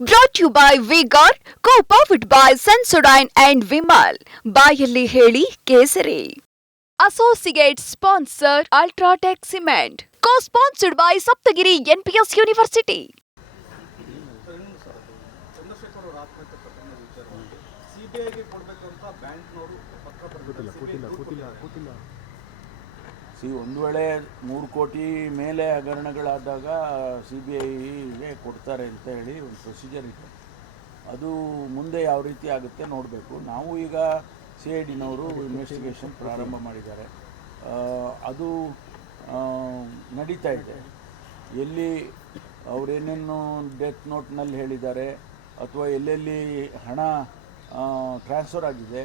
Brought you by V-Guard co powered by Sensodyne and Vimal ಬಾಯಲ್ಲಿ ಹೇಳಿ ಕೇಸರಿ. Associate sponsor UltraTech cement co sponsored by Saptagiri NPS university ಸಿಬಿಐಗೆ ಕೊಡಬೇಕು ಅಂತ ಬ್ಯಾಂಕ್ನವರು ಪತ್ರ ಬರೆದಿದ್ದಾರೆ. ಸಿ ಒಂದು ವೇಳೆ ಮೂರು ಕೋಟಿ ಮೇಲೆ ಹಗರಣಗಳಾದಾಗ ಸಿ ಬಿ ಐಗೆ ಕೊಡ್ತಾರೆ ಅಂತ ಹೇಳಿ ಒಂದು ಪ್ರೊಸೀಜರ್ ಇದೆ. ಅದು ಮುಂದೆ ಯಾವ ರೀತಿ ಆಗುತ್ತೆ ನೋಡಬೇಕು. ನಾವು ಈಗ ಸಿ ಐ ಡಿನವರು ಇನ್ವೆಸ್ಟಿಗೇಷನ್ ಪ್ರಾರಂಭ ಮಾಡಿದ್ದಾರೆ. ಅದು ನಡೀತಾ ಇದೆ. ಎಲ್ಲಿ ಅವರೇನೇನು ಡೆತ್ ನೋಟ್ನಲ್ಲಿ ಹೇಳಿದ್ದಾರೆ ಅಥವಾ ಎಲ್ಲೆಲ್ಲಿ ಹಣ ಟ್ರಾನ್ಸ್ಫರ್ ಆಗಿದೆ,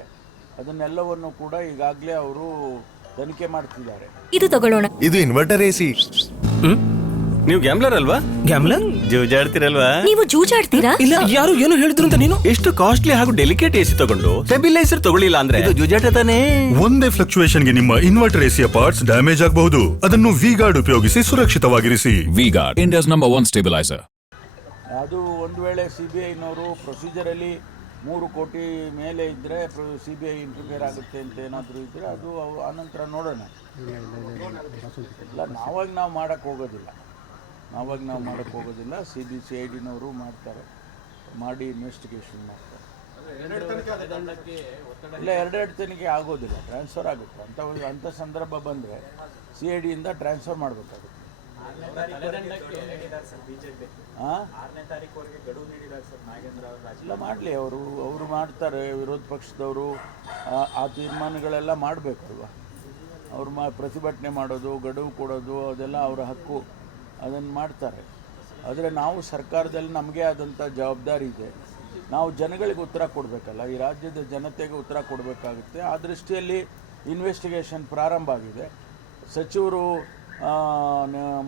ಅದನ್ನೆಲ್ಲವನ್ನು ಕೂಡ ಈಗಾಗಲೇ ಅವರು ತನಿಖೆ ಮಾಡ್ತಿದ್ದಾರೆ. ಇದು ತಗೊಳ್ಳೋಣ. ಇದು ಇನ್ವರ್ಟರ್ ಎಸಿ ನೀವು ಗ್ಯಾಮ್ಲರ್ ಅಲ್ವಾ? ಗ್ಯಾಮ್ಲರ್ ಜೂಜಾಡ್ತಿರಲ್ವಾ? ನೀವು ಜೂಜಾಡ್ತೀರಾ? ಇಲ್ಲ ಯಾರು ಏನು ಹೇಳಿದ್ರು ಅಂತ ನೀನು? ಎಷ್ಟು ಕಾಸ್ಟ್ಲಿ ಹಾಗೂ ಡೆಲಿಕೇಟ್ ಎಸಿ ತಗೊಂಡು ಸ್ಟೆಬಿಲೈಸರ್ ತಗೊಳ್ಳಿಲ್ಲ ಅಂದ್ರೆ? ಇದು ಜೂಜಾಟ ತಾನೇ? ಒಂದೇ ಫ್ಲಕ್ಚುಯೇಷನ್ಗೆ ನಿಮ್ಮ ಇನ್ವರ್ಟರ್ ಎಸಿಯ ಪಾರ್ಟ್ಸ್ ಡ್ಯಾಮೇಜ್ ಆಗಬಹುದು. ಅದನ್ನು ವಿಗಾರ್ಡ್ ಉಪಯೋಗಿಸಿ ಸುರಕ್ಷಿತವಾಗಿರಿಸಿ. V-Guard India's number one stabilizer. ಅದು ಒಂದು ವೇಳೆ ಸಿಬಿಐನವರು ಪ್ರೊಸೀಜರ್ ಅಲ್ಲಿ ಮೂರು ಕೋಟಿ ಮೇಲೆ ಇದ್ದರೆ ಸಿ ಬಿ ಐ ಇಂಟರ್ಫಿಯರ್ ಆಗುತ್ತೆ ಅಂತ ಏನಾದರೂ ಇದ್ದರೆ ಅದು ಆನಂತರ ನೋಡೋಣ. ಇಲ್ಲ, ನಾವಾಗ ನಾವು ಮಾಡೋಕ್ಕೆ ಹೋಗೋದಿಲ್ಲ. ನಾವಾಗ ನಾವು ಮಾಡೋಕ್ಕೆ ಹೋಗೋದಿಲ್ಲ. ಸಿ ಬಿ ಸಿ ಐ ಡಿನವರು ಮಾಡ್ತಾರೆ. ಮಾಡಿ ಇನ್ವೆಸ್ಟಿಗೇಷನ್ ಮಾಡ್ತಾರೆ. ಇಲ್ಲ ಎರಡೆರಡು ತನಿಖೆ ಆಗೋದಿಲ್ಲ. ಟ್ರಾನ್ಸ್ಫರ್ ಆಗುತ್ತೆ. ಒಂದು ಅಂಥ ಸಂದರ್ಭ ಬಂದರೆ ಸಿ ಐ ಡಿಯಿಂದ ಟ್ರಾನ್ಸ್ಫರ್ ಮಾಡಬೇಕಾಗುತ್ತೆ. ಇಲ್ಲ ಮಾಡಲಿ. ಅವರು ಅವರು ಮಾಡ್ತಾರೆ ವಿರೋಧ ಪಕ್ಷದವರು. ಆ- ತೀರ್ಮಾನಗಳೆಲ್ಲ ಮಾಡಬೇಕಲ್ವ? ಅವ್ರು ಮಾ ಪ್ರತಿಭಟನೆ ಮಾಡೋದು ಗಡುವು ಕೊಡೋದು ಅದೆಲ್ಲ ಅವರ ಹಕ್ಕು. ಅದನ್ನು ಮಾಡ್ತಾರೆ. ಆದರೆ ನಾವು ಸರ್ಕಾರದಲ್ಲಿ ನಮಗೆ ಆದಂಥ ಜವಾಬ್ದಾರಿ ಇದೆ. ನಾವು ಜನಗಳಿಗೆ ಉತ್ತರ ಕೊಡಬೇಕಲ್ಲ. ಈ ರಾಜ್ಯದ ಜನತೆಗೆ ಉತ್ತರ ಕೊಡಬೇಕಾಗುತ್ತೆ. ಆ ದೃಷ್ಟಿಯಲ್ಲಿ ಇನ್ವೆಸ್ಟಿಗೇಷನ್ ಪ್ರಾರಂಭ ಆಗಿದೆ. ಸಚಿವರು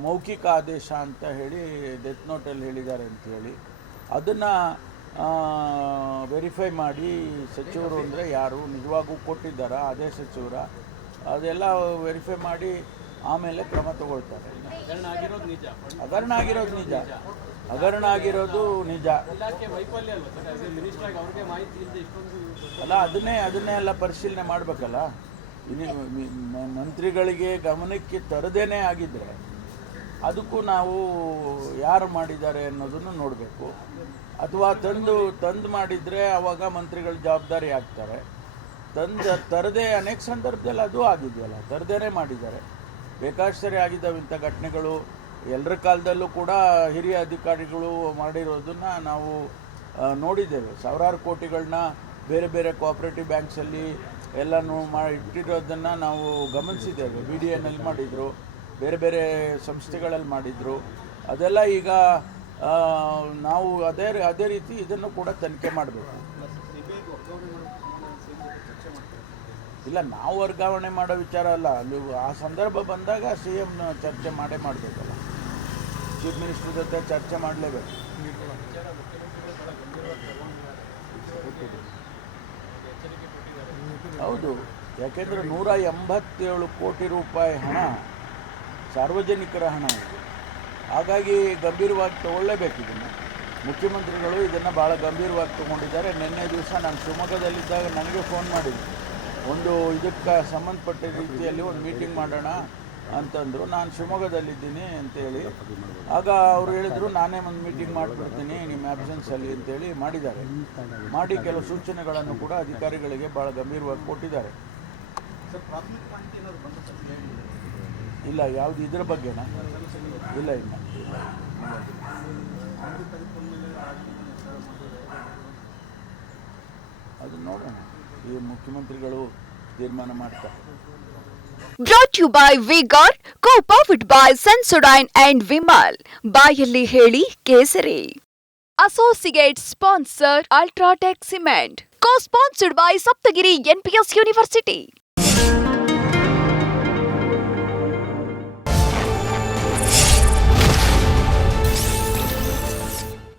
ಮೌಖಿಕ ಆದೇಶ ಅಂತ ಹೇಳಿ ಡೆತ್ ನೋಟಲ್ಲಿ ಹೇಳಿದ್ದಾರೆ ಅಂತ ಹೇಳಿ. ಅದನ್ನು ವೆರಿಫೈ ಮಾಡಿ ಸಚಿವರು ಅಂದರೆ ಯಾರು ನಿಜವಾಗೂ ಕೊಟ್ಟಿದ್ದಾರಾ? ಅದೇ ಸಚಿವರ. ಅದೆಲ್ಲ ವೆರಿಫೈ ಮಾಡಿ ಆಮೇಲೆ ಕ್ರಮ ತಗೊಳ್ತಾರೆ. ಹಗರಣ ಆಗಿರೋದು ನಿಜ. ಹಗರಣ ಆಗಿರೋದು ನಿಜ. ಅಲ್ಲ ಅದನ್ನೇ ಅದನ್ನೇ ಎಲ್ಲ ಪರಿಶೀಲನೆ ಮಾಡಬೇಕಲ್ಲ? ಮಂತ್ರಿಗಳಿಗೆ ಗಮನಕ್ಕೆ ತರದೇನೆ ಆಗಿದ್ರೆ ಅದಕ್ಕೂ ನಾವು ಯಾರು ಮಾಡಿದ್ದಾರೆ ಅನ್ನೋದನ್ನು ನೋಡಬೇಕು. ಅಥವಾ ತಂದು ತಂದು ಮಾಡಿದರೆ ಆವಾಗ ಮಂತ್ರಿಗಳ ಜವಾಬ್ದಾರಿ ಆಗ್ತಾರೆ. ತಂದು, ತರದೆ ಅನೇಕ ಸಂದರ್ಭದಲ್ಲಿ ಅದು ಆಗಿದೆಯಲ್ಲ, ತರದೇನೆ ಮಾಡಿದ್ದಾರೆ. ಬೇಕಾಶ್ಚರ್ಯ ಆಗಿದ್ದಾವೆ ಇಂಥ ಘಟನೆಗಳು. ಎಲ್ಲರ ಕಾಲದಲ್ಲೂ ಕೂಡ ಹಿರಿಯ ಅಧಿಕಾರಿಗಳು ಮಾಡಿರೋದನ್ನು ನಾವು ನೋಡಿದ್ದೇವೆ. ಸಾವಿರಾರು ಕೋಟಿಗಳನ್ನ ಬೇರೆ ಬೇರೆ ಕೋಆಪರೇಟಿವ್ ಬ್ಯಾಂಕ್ಸಲ್ಲಿ ಎಲ್ಲನೂ ಮಾಡಿ ಇಟ್ಟಿರೋದನ್ನು ನಾವು ಗಮನಿಸಿದ್ದೇವೆ. ಬಿ ಡಿ ಎನಲ್ಲಿ ಮಾಡಿದರು, ಬೇರೆ ಬೇರೆ ಸಂಸ್ಥೆಗಳಲ್ಲಿ ಮಾಡಿದರು. ಅದೆಲ್ಲ ಈಗ ನಾವು ಅದೇ ಅದೇ ರೀತಿ ಇದನ್ನು ಕೂಡ ತನಿಖೆ ಮಾಡಬೇಕು. ಇಲ್ಲ, ನಾವು ವರ್ಗಾವಣೆ ಮಾಡೋ ವಿಚಾರ ಅಲ್ಲ. ಅಲ್ಲಿ ಆ ಸಂದರ್ಭ ಬಂದಾಗ ಸಿ ಎಂ ಚರ್ಚೆ ಮಾಡೇ ಮಾಡಬೇಕಲ್ಲ. ಚೀಫ್ ಮಿನಿಸ್ಟರ್ ಜೊತೆ ಚರ್ಚೆ ಮಾಡಲೇಬೇಕು. ಹೌದು. ಯಾಕೆಂದರೆ ನೂರ ಎಂಬತ್ತೇಳು ಕೋಟಿ ರೂಪಾಯಿ ಹಣ, ಸಾರ್ವಜನಿಕರ ಹಣ ಇದೆ. ಹಾಗಾಗಿ ಗಂಭೀರವಾಗಿ ತಗೊಳ್ಳೇಬೇಕು ಇದನ್ನು ಮುಖ್ಯಮಂತ್ರಿಗಳು ಇದನ್ನು ಭಾಳ ಗಂಭೀರವಾಗಿ ತಗೊಂಡಿದ್ದಾರೆ. ನಿನ್ನೆ ದಿವಸ ನಾನು ಶಿವಮೊಗ್ಗದಲ್ಲಿದ್ದಾಗ ನನಗೆ ಫೋನ್ ಮಾಡಿದ್ದೆ ಒಂದು ಇದಕ್ಕೆ ಸಂಬಂಧಪಟ್ಟ ರೀತಿಯಲ್ಲಿ ಒಂದು ಮೀಟಿಂಗ್ ಮಾಡೋಣ ಅಂತಂದರು. ನಾನು ಶಿವಮೊಗ್ಗದಲ್ಲಿದ್ದೀನಿ ಅಂತೇಳಿ. ಆಗ ಅವರು ಹೇಳಿದರು ನಾನೇ ಒಂದು ಮೀಟಿಂಗ್ ಮಾಡಿಬಿಡ್ತೀನಿ ನಿಮ್ಮ ಆ್ಯಬ್ಸೆನ್ಸಲ್ಲಿ ಅಂತೇಳಿ ಮಾಡಿದ್ದಾರೆ. ಮಾಡಿ ಕೆಲವು ಸೂಚನೆಗಳನ್ನು ಕೂಡ ಅಧಿಕಾರಿಗಳಿಗೆ ಭಾಳ ಗಂಭೀರವಾಗಿ ಕೊಟ್ಟಿದ್ದಾರೆ. ಇಲ್ಲ ಯಾವುದು ಇದ್ರ ಬಗ್ಗೆನಾ? ಇಲ್ಲ ಇಲ್ಲ. ಅದು ನೋಡೋಣ. ಈ ಮುಖ್ಯಮಂತ್ರಿಗಳು ತೀರ್ಮಾನ ಮಾಡ್ತಾರೆ. Brought you by V-Guard co powered by Sensodyne and Vimal ಬಾಯಲ್ಲಿ ಹೇಳಿ ಕೇಸರಿ. Associate sponsor UltraTech cement co sponsored by Saptagiri NPS university